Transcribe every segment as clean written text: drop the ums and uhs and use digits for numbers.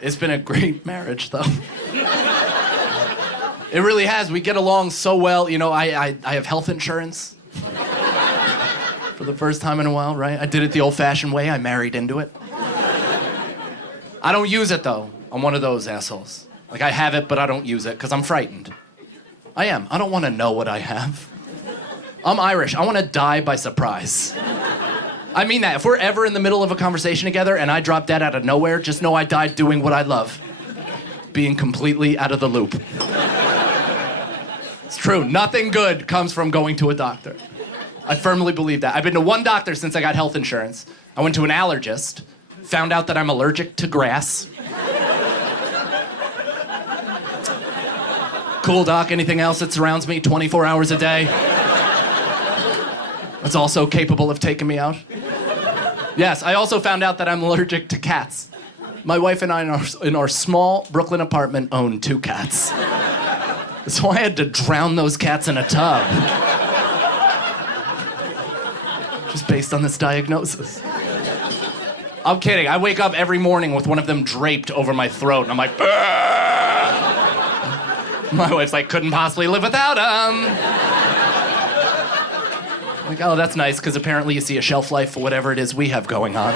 It's been a great marriage, though. It really has. We get along so well. You know, I have health insurance. For the first time in a while, right? I did it the old-fashioned way. I married into it. I don't use it, though. I'm one of those assholes. Like, I have it, but I don't use it because I'm frightened. I am. I don't want to know what I have. I'm Irish. I want to die by surprise. I mean that. If we're ever in the middle of a conversation together and I drop dead out of nowhere, just know I died doing what I love. Being completely out of the loop. It's true. Nothing good comes from going to a doctor. I firmly believe that. I've been to one doctor since I got health insurance. I went to an allergist, found out that I'm allergic to grass. Cool, doc. Anything else that surrounds me 24 hours a day? That's also capable of taking me out. Yes, I also found out that I'm allergic to cats. My wife and I in our small Brooklyn apartment own 2 cats. So I had to drown those cats in a tub. Just based on this diagnosis. I'm kidding. I wake up every morning with one of them draped over my throat, and I'm like, "Burr!" My wife's like, couldn't possibly live without him. I'm like, oh, that's nice, because apparently you see a shelf life for whatever it is we have going on.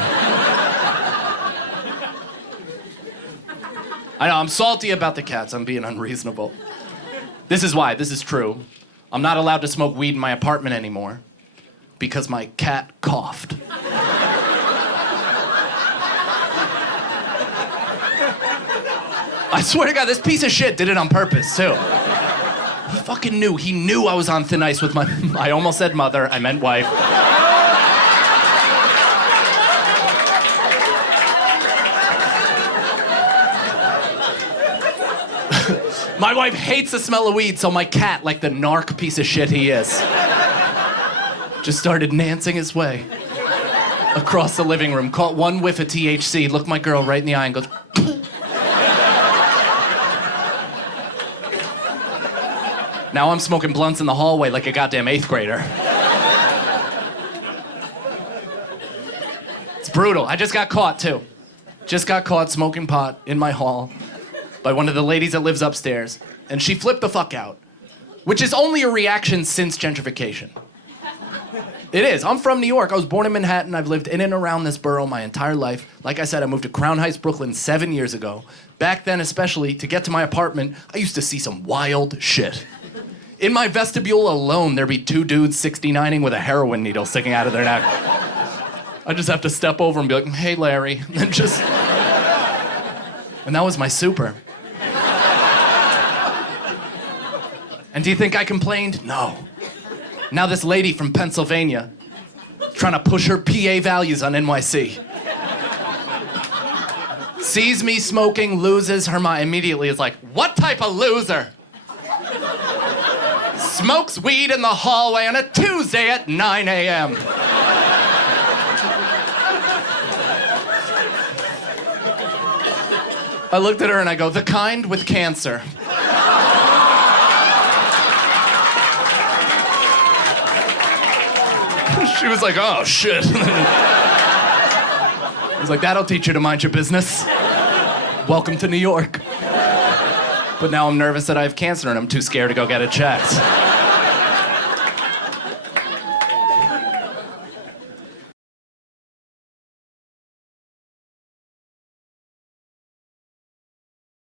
I know, I'm salty about the cats. I'm being unreasonable. This is why. This is true. I'm not allowed to smoke weed in my apartment anymore because my cat coughed. I swear to God, this piece of shit did it on purpose, too. He fucking knew. He knew I was on thin ice with I almost said mother, I meant wife. My wife hates the smell of weed, so my cat, like the narc piece of shit he is, just started nancing his way across the living room, caught one whiff of THC, looked my girl right in the eye and goes, now I'm smoking blunts in the hallway like a goddamn 8th grader. It's brutal. I just got caught, too. Just got caught smoking pot in my hall by one of the ladies that lives upstairs. And she flipped the fuck out, which is only a reaction since gentrification. It is. I'm from New York. I was born in Manhattan. I've lived in and around this borough my entire life. Like I said, I moved to Crown Heights, Brooklyn 7 years ago. Back then, especially, to get to my apartment, I used to see some wild shit. In my vestibule alone, there'd be 2 dudes 69ing with a heroin needle sticking out of their neck. I just have to step over and be like, hey, Larry. And that was my super. And do you think I complained? No. Now this lady from Pennsylvania trying to push her PA values on NYC. Sees me smoking, loses her mind. Immediately is like, what type of loser smokes weed in the hallway on a Tuesday at 9 a.m.? I looked at her and I go, the kind with cancer. She was like, oh, shit. I was like, that'll teach you to mind your business. Welcome to New York. But now I'm nervous that I have cancer and I'm too scared to go get it checked.